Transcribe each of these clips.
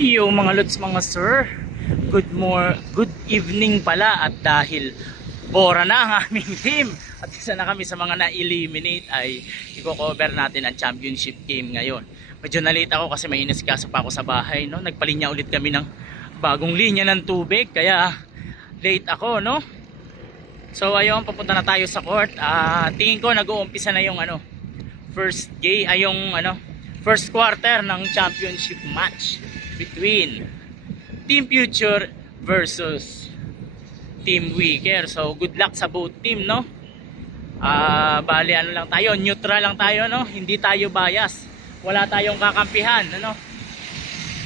Yung mga lods, mga sir, good evening pala. At dahil bora na ang aming team at isa na kami sa mga na-eliminate, ay i-cover natin ang championship game ngayon. Medyo nalate ako kasi may inasikaso pa ako sa bahay, no? Nagpalinya ulit kami ng bagong linya ng tubig, kaya late ako, no? So ayun, papunta na tayo sa court. Tingin ko nag-uumpisa na yung first quarter ng championship match between Team Future versus Team Wicker. So good luck sa both team, no? Bali ano lang tayo, neutral lang tayo, no? Hindi tayo bias. Wala tayong kakampihan, ano?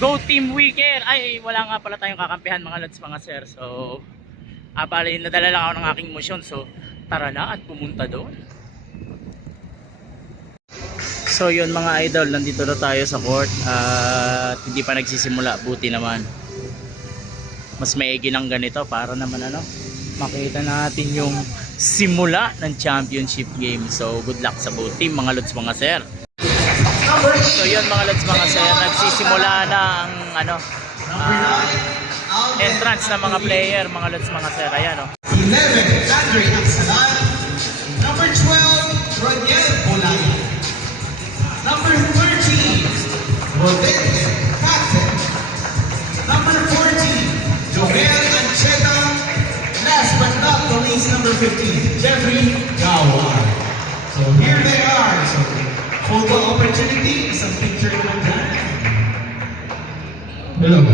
Go Team Wicker. Ay, wala nga pala tayong kakampihan, mga lods, mga sir. So bali nadala lang ako ng aking motion. So tara na at pumunta doon. So yun mga idol, nandito na tayo sa court at hindi pa nagsisimula, buti naman. Mas maigi ng ganito para naman makita natin yung simula ng championship game. So good luck sa both team, mga lods, mga sir. So yun mga lods, mga sir, nagsisimula na ang entrance ng mga player, mga lods, mga sir. Ayan, 11, Andre Aksalan. Number 12, Roniel Bolaya. Number 13, Rodente Captain. Number 14, Joel Ancheta. Last but not the least, number 15, Jeffrey Gawar. So here they are. So photo opportunity, some picture naman dyan. Hello.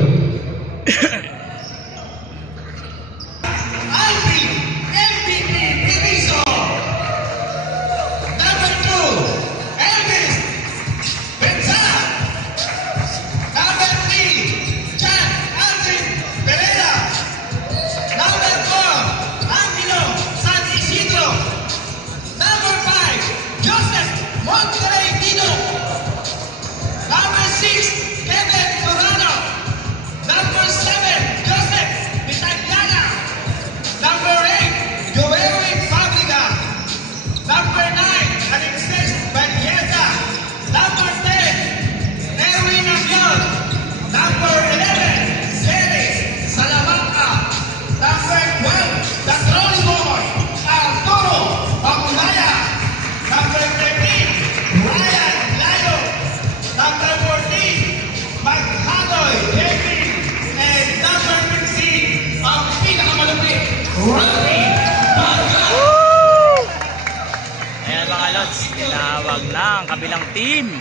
Ayan mga lods, tinawag na ang kabilang team.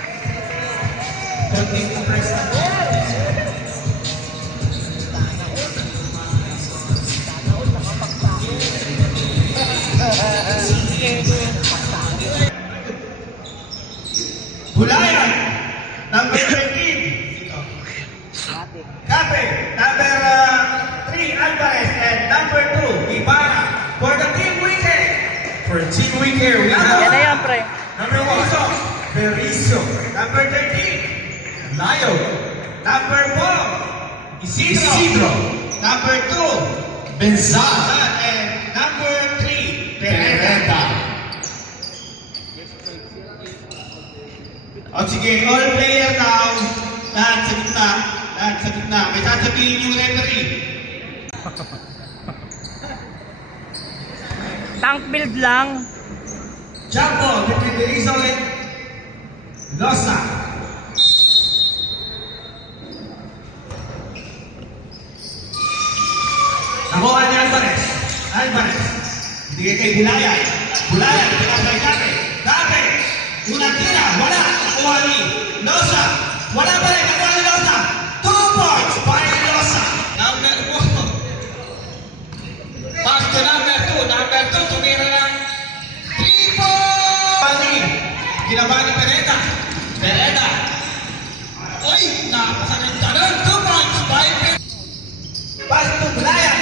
Bulayan, number 13. Cape, number 3, Alvarez, and number 2, Ibarra. For the Team Wicker. For Team Wicker, we have Yan na yan, pre. number 1, Berizzo. Number 13, Layo. Number 4, Isidro. Number 2, Benzal. And number 3, Pereda. O sige, all player now. Lahat sa gitna. Lahat sa gitna. May sasabihin yung referee. Tank build lang. Jumbo, between Berizzo and Losa. Nakuha ni Alvarez. Hindi kay Bulayan. Pinasay natin. Dati, unang tira, wala. Nakuha ni Losa. Wala pa rin, nakuha ni Losa. 2 points by Losa. Number 1. Pass to number 2. Number 2, tumira ng 3 points. Ginawa ni Pereda. Uy, nakasagin ka nun. 2 points by Pereda. Pass to Bulayan.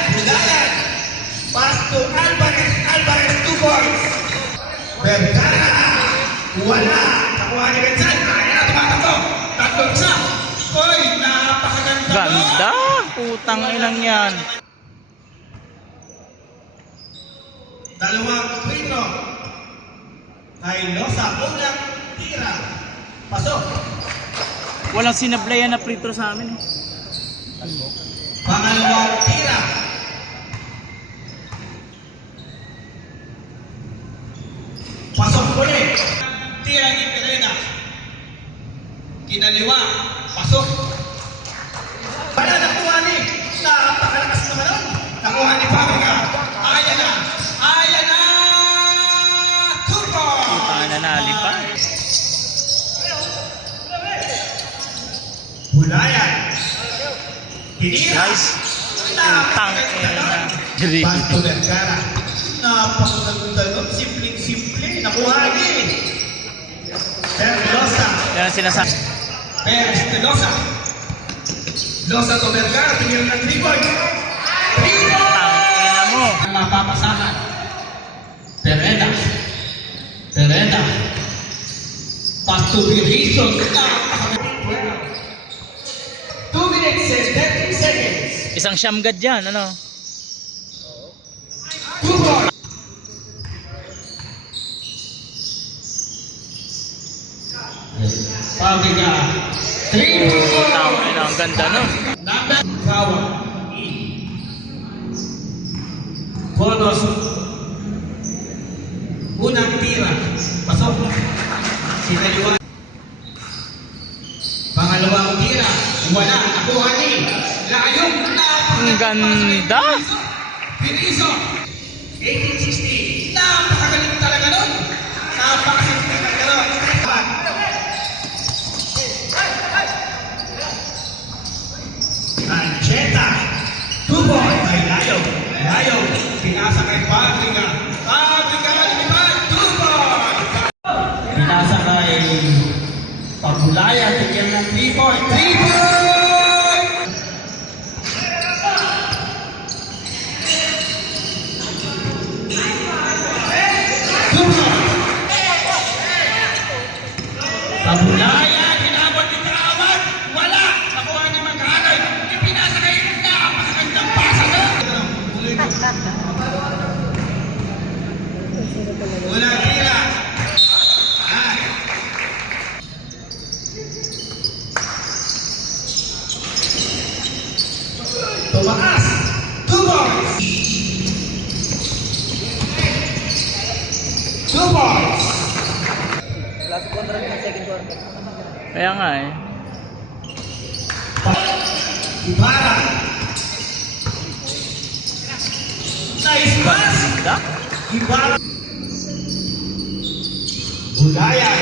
Pass to Alvarez, 2 points. Bergara. Wala. Nakuha ni Benzal. Kaya tumatakbo. Tatlong isa. Uy, napakaganda. Ganda, putang inang yan. Dalawang prito. Kay Losa. Unang tira. Pasok. Walang sinablayan na free throw sa amin. Pangalawang tira. Pasok ulit. Tira ni Perena. Kinaliwa. Pasok. Wala nakuha ni. Napakalakas naman nun. Nakuha ni Pavica. Ayan na. Ayan na. Tupo. Nanali pa. Hulayan. Tinira. Nice. Tang. Basto Vergara. Napakaganda nun. Simpleng-simple. Nakuha ni. Losa. Yan ang sinasabi. Perez de Losa. Losa to Vergara. Tingnan ng 3-point. 3-point! Tangina mo. Ang mapapasahan. Pereda. Pereda. Pass to Virizon. 2 minutes and 30 seconds. Isang siyamgad dyan, ano? 2 points. Pavica. 3 points. Tangina, ang ganda nun. Number Kawa. Bonus. Unang tira. Pasok. Sinaliwa. Pangalawang tira. Wala. Nakuha ni. Layong. Ang ganda. Piniso. 1860. Napakagaling talaga nun. Napakagaling talaga nun. Ancheta. 2 points. Ay Layo. Layo. Pinasa kay Pavica. Pavica. Lipad. 2 points. Pinasa kay Pagulaya. Tigyan ng 3 points. 3 points. Pagulaya. Kinabot ni Kaawat. Wala. Nakuha ni Maghanay. Ipinasa kay napakagandang pasa na. Unang tira. Ay. Tumaas. 2 points. 2 points. Kaya nga eh. Ibarra. Nice pass. Ganda. Ibarra. Bulayan.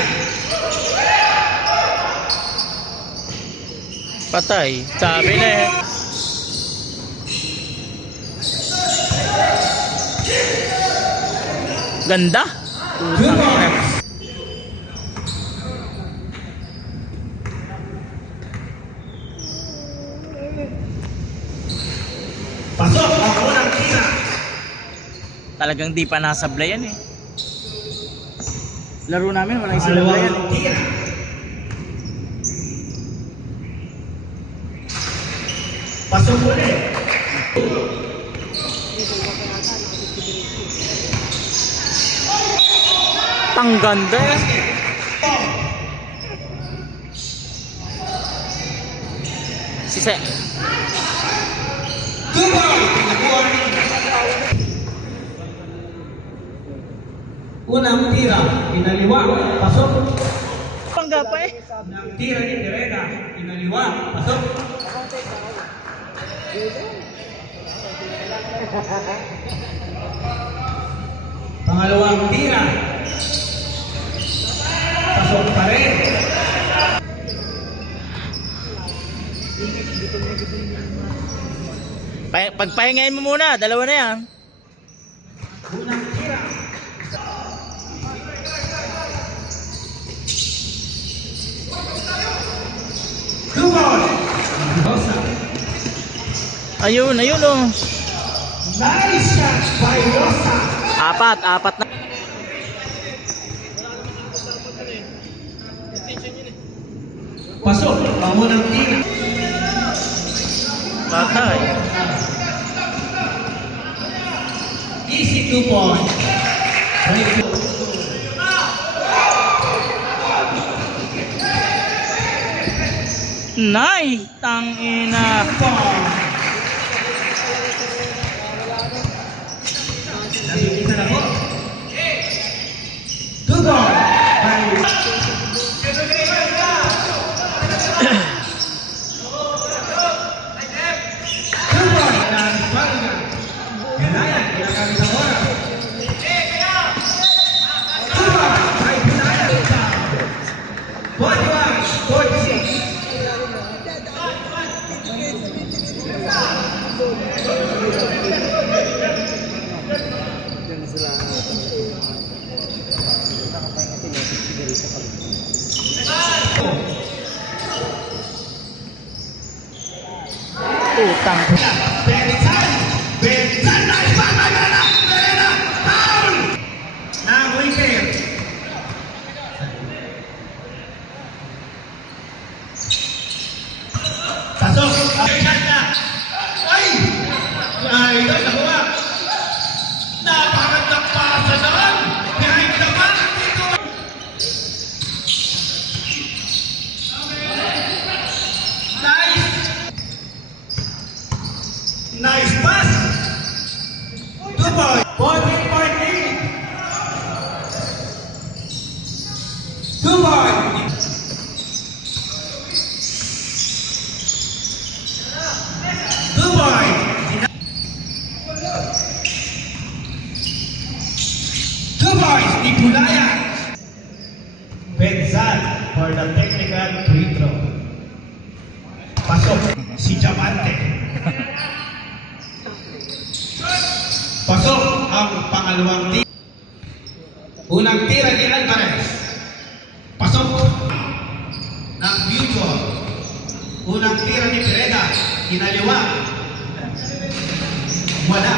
Patay. Sabi na eh. Ganda. Good ball. Pasok ang unang tira. Talagang di pa nasablay yan eh. Laro namin walang sablay yan Pangalawang eh. tira. Pasok ulit. Ang ganda eh. Si Se. Good ball. Nakuha ni. Unang tira. Pinaliwa. Pasok. Pangga pa eh. Unang tira ni Pereda. Pinaliwa. Pasok. Pangalawang tira. Pasok pa rin. Pagpahingayin mo muna. Dalawa na yan. Unang tira. Two ball. Rosa. Ayun, ayun oh. Nice shot by Rosa. Apat na. Pasok. Ang unang tira. Patay. Easy 2 points. Nay, tangina. Nabigisa na po. 2 ball. Putang. Bensan! Bensan! Nice pass by Verena! Verena! Foul! Na-wicket. Pasok! Shot na! Ay! Ay! Nakuha! Napakagandang pasa naman! Behind the back! Dito! Nice! Nice pass! 2 point! 14.8! 2 point! 2 point! 2 points! Ni Pulaya! Benzal for the technical free throw. Pasok si Diamante. Pasok ang pangalawang tira. Unang tira ni Alvarez. Pasok ng Mutual. Unang tira ni Pereda. Kinaliwa. Wala.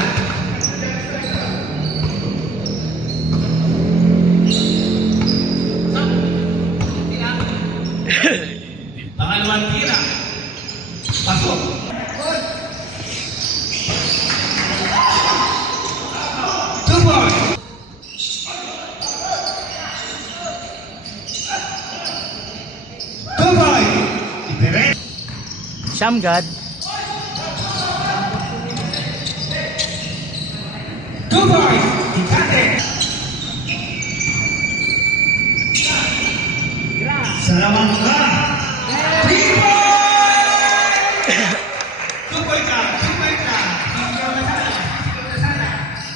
Pangalawang tira. Pasok. Shamgad. 2 points! Dikate! Salamat ka! 3 points! 2 points ka! 2 points ka!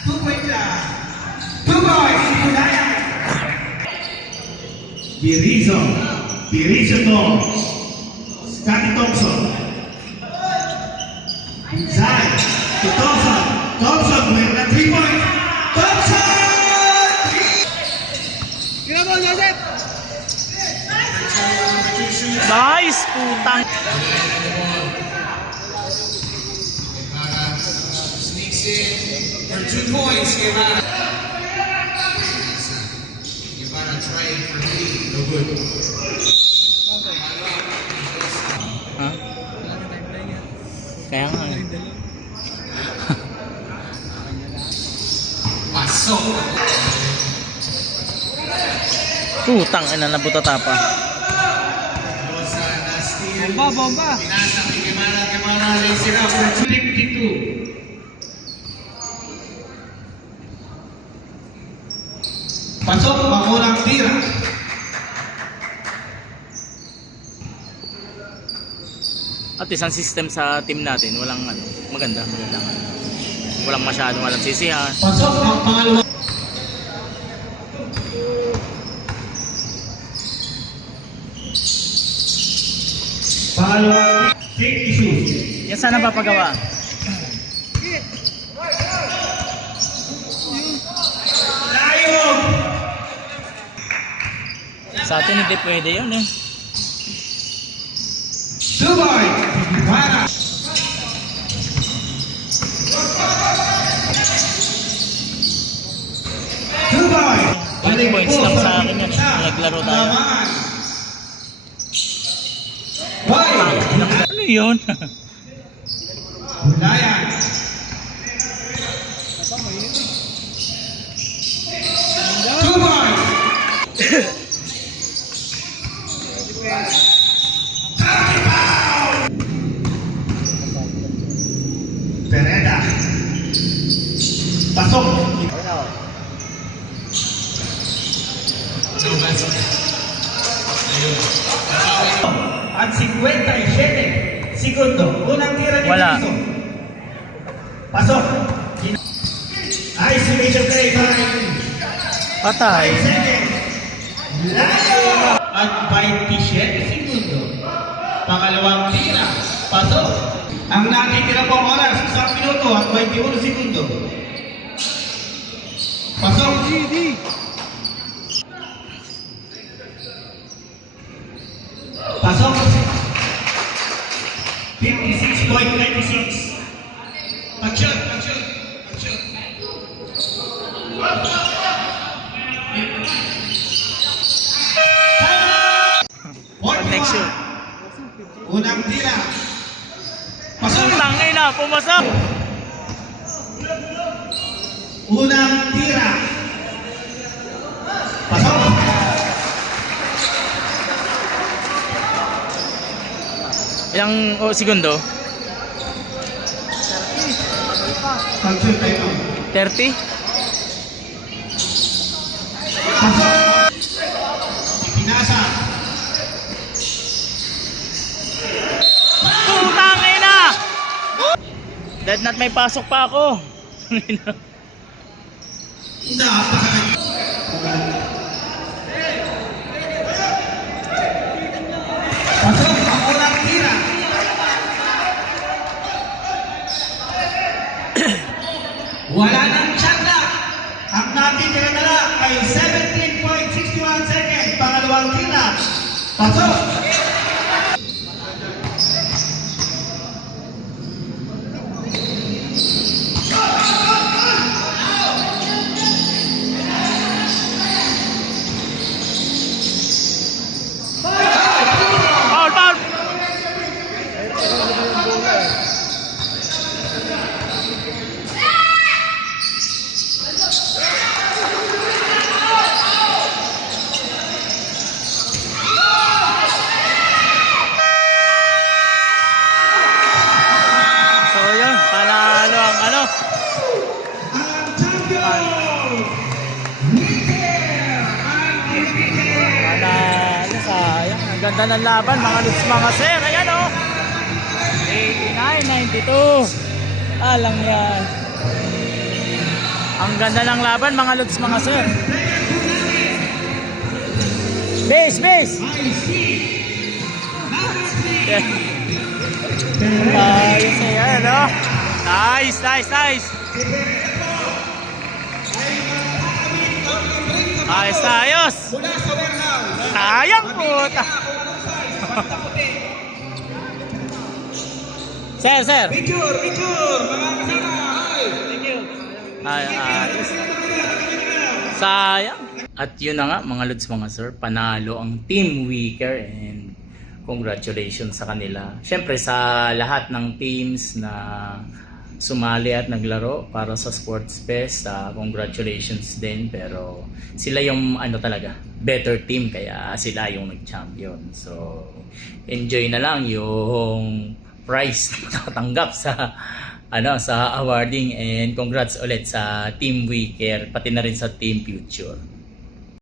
2 points ka! 2 points! Kulaya! Birizo! Birizo to! Scotty Thompson! Inside to Thompson! Thompson with the 3 point! Thompson! 3! Nice, putang. Sneaks in for 2 points. Guevara trying for 3. No good. Ha? Kaya nga. Pasok. Putang ina, nabutata pa. Bomba. Pinasa ni Guevara lays it up for 52. Pasok ang unang tira. At isang system sa team natin, walang ano, maganda. Walang masyadong walang sisihan. Pasok ang pangalawang. Pangalawang safety shoes. Yan sana papagawa. Layog! Sa atin hindi pwede yun eh. Duboy! Para! Duboy! 8 points lang sa akin yan. Naglaro tayo. Boy! Ano yun? Bulayan! Duboy! Tarkipa! at 57 segundo. Unang tira ni Wala. Dixon. Pasok. Ay, si Major Gray. 5 Patay. seconds. Layo! At 27 segundo. Pangalawang tira. Pasok. Ang natitira pong oras, 1 minuto at 21 segundo. Pasok. Pasok. 56.96. Pag-shot, pag-shot, pag-shot. Next shoot. Unang tira. Pasok. Tangina, pumasok. Unang tira. Pasok. Ilang segundo? Pag-shot tayo. 30? Pasok. Pinasa. Putang ina! Dead not may pasok pa ako. Pasok ang unang tira. Wala nang tsanda. Ang natitira na lang ay 17.61 seconds. Pangalawang tira. Pasok. Foul, foul! So yun, panalo ang ano. Ang champion. Panalo, sayang. Ang ganda ng laban, mga lods, mga sir. Ayan o. 89-92. Alang yan. Ang ganda ng laban, mga lods, mga sir. Base, base! Yeah. Ayos na yan, no? Nice, nice, nice! Ayos na ayos! Mula sa warehouse. Sayang puta! Sir, sir! Picture, picture. Mga kasama. Hi. Ayos. Sayang. At yun na nga mga lods, mga sir, panalo ang Team Weaker and congratulations sa kanila. Siyempre sa lahat ng teams na sumali at naglaro para sa Sports Fest, congratulations din, pero sila yung ano talaga, better team, kaya sila yung nag-champion. So enjoy na lang yung prize na matatanggap sa ano sa awarding, and congrats ulit sa Team Weaker pati na rin sa Team Future.